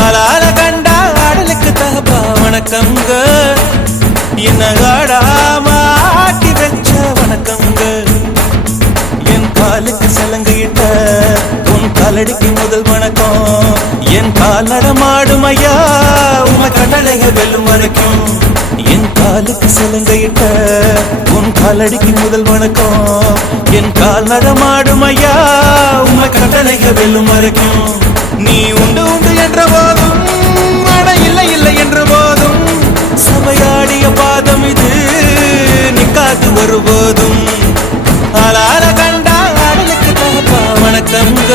ஆளால கண்டா ஆடலுக்கு தகப்பா வணக்கங்க என்ன ஆடாம ஆட்டி வச்ச வணக்கங்க என் காலுக்கு சலங்கையிட்ட உன் காலடிக்கு முதல் வணக்கம் என் கால் நடமாடும் ஐயா உமை கட்டளைக வெல்லும் வரைக்கும் என் காலுக்கு சலங்கையிட்ட உன் காலடிக்கு முதல் வணக்கம் என் கால் நடமாடும் ஐயா உமை கட்டளைக வெல்லும் வரைக்கும் நீ உண்டு உண்டு என்ற போதும் அட இல்லை இல்லை என்ற போதும் சபையாடிய பாதம் இது நிக்காது வருபோதும் ஆளால கண்டா ஆடலுக்கு தகப்பா வணக்கங்க